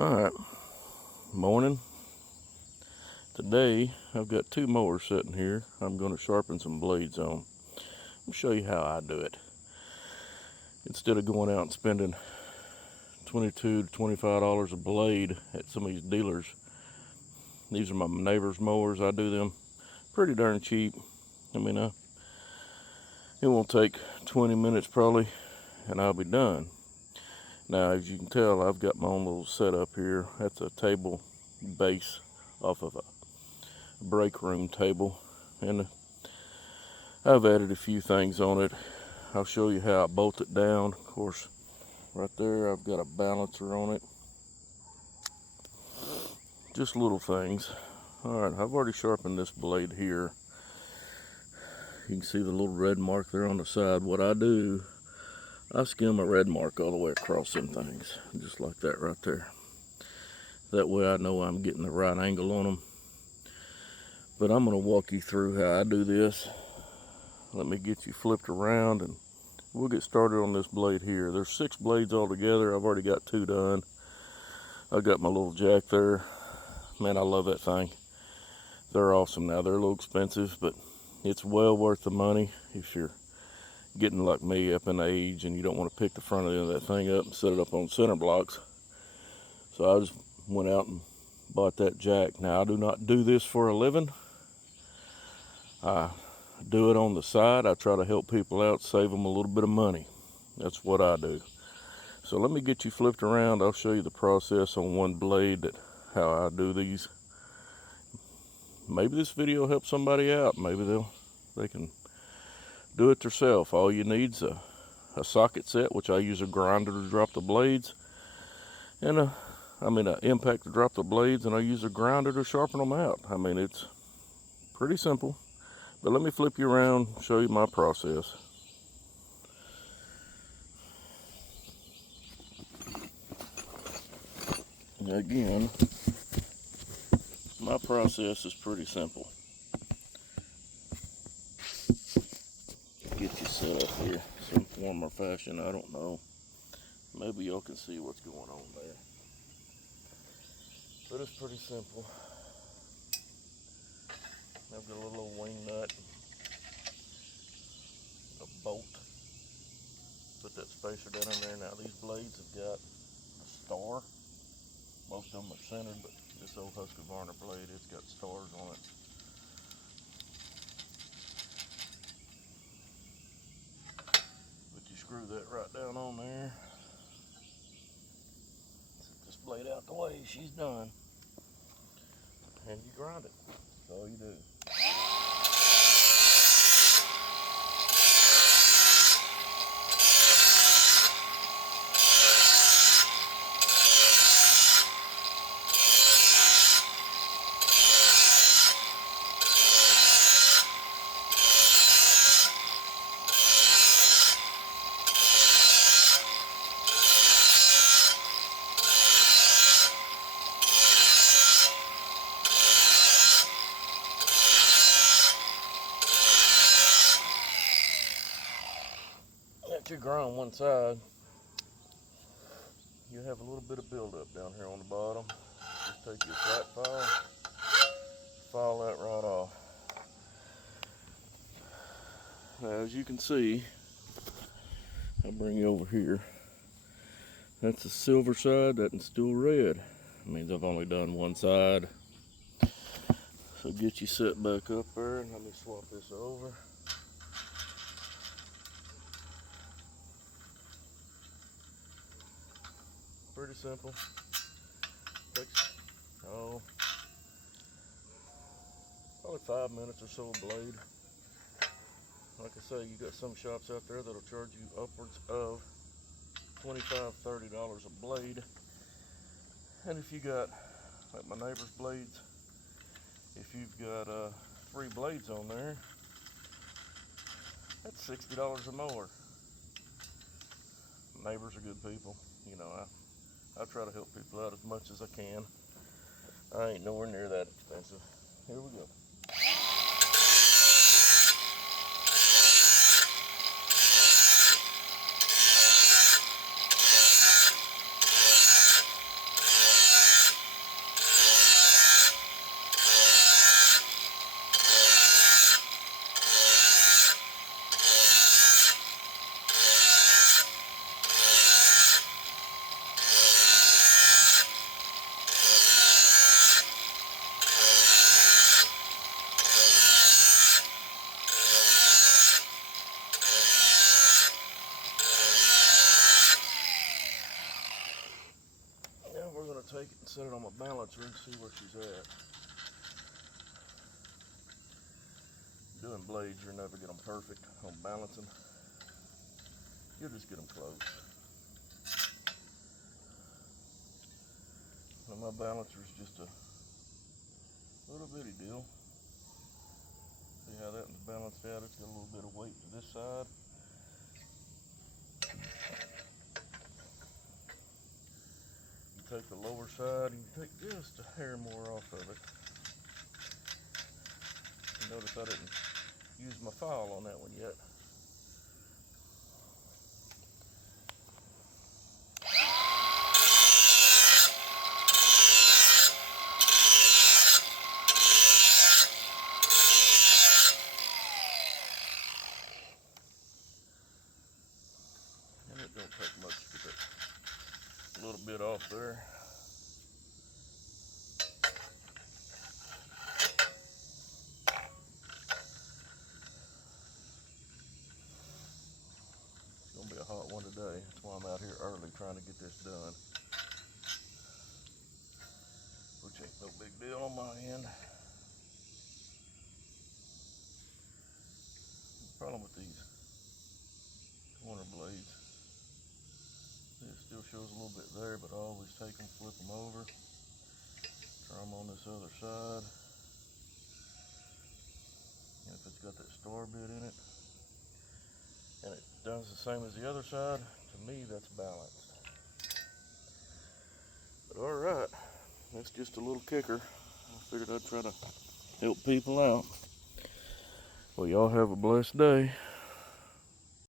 Alright, morning. Today I've got two mowers sitting here. I'm going to sharpen some blades on. I'll show you how I do it. Instead of going out and spending $22 to $25 a blade at some of these dealers, these are my neighbor's mowers. I do them pretty darn cheap. It won't take 20 minutes probably, and I'll be done. Now, as you can tell, I've got my own little setup here. That's a table base off of a break room table, and I've added a few things on it. I'll show you how I bolt it down. Of course, right there I've got a balancer on it. Just little things. Alright, I've already sharpened this blade here. You can see the little red mark there on the side. What I do, I skim a red mark all the way across them things, just like that right there. That way I know I'm getting the right angle on them. But I'm going to walk you through how I do this. Let me get you flipped around and we'll get started on this blade here. There's 6 blades all together. I've already got 2 done. I got my little jack there. Man, I love that thing. They're awesome. Now, they're a little expensive, but it's well worth the money if you're getting like me up in age and you don't want to pick the front end of that thing up and set it up on center blocks. So I just went out and bought that jack. Now, I do not do this for a living. I do it on the side. I try to help people out, save them a little bit of money. That's what I do. So let me get you flipped around. I'll show you the process on one blade, how I do these. Maybe this video helps somebody out. Maybe they can do it themselves. All you need is a socket set, which I use a grinder to drop the blades, and an impact to drop the blades, and I use a grinder to sharpen them out. It's pretty simple. But let me flip you around, show you my process. Again, my process is pretty simple. Get you set up here, some form or fashion, I don't know. Maybe y'all can see what's going on there. But it's pretty simple. I've got a little wing nut, a bolt. Put that spacer down in there. Now these blades have got a star. Most of them are centered, but this old Husqvarna blade, it's got stars on it. But you screw that right down on there. Set this blade out the way, she's done. And you grind it. That's all you do. After you grind one side, you have a little bit of buildup down here on the bottom. Just take your flat file that right off. Now, as you can see, I'll bring you over here. That's the silver side, that's still red. That means I've only done one side. So get you set back up there, and let me swap this over. Pretty simple. Takes, probably 5 minutes or so a blade. Like I say, you got some shops out there that'll charge you upwards of $25, $30 a blade. And if you got, like my neighbor's blades, if you've got 3 blades on there, that's $60 a mower. Neighbors are good people. I try to help people out as much as I can. I ain't nowhere near that expensive. Here we go. take it and set it on my balancer and see where she's at. Doing blades, you'll never get them perfect on balancing. You'll just get them close. Now my balancer is just a little bitty deal. See how that one's balanced out? It's got a little bit of weight to this side. You take the lower side and you take just a hair more off of it. You notice I didn't use my file on that one yet. And it don't take much to get that little bit off there. It's gonna be a hot one today. That's why I'm out here early trying to get this done. Which ain't no big deal on my end. The problem with these corner blades, it still shows a little bit there, but I always take them, flip them over, try them on this other side. And if it's got that star bit in it, and it does the same as the other side, to me that's balanced. But alright, that's just a little kicker. I figured I'd try to help people out. Well, y'all have a blessed day.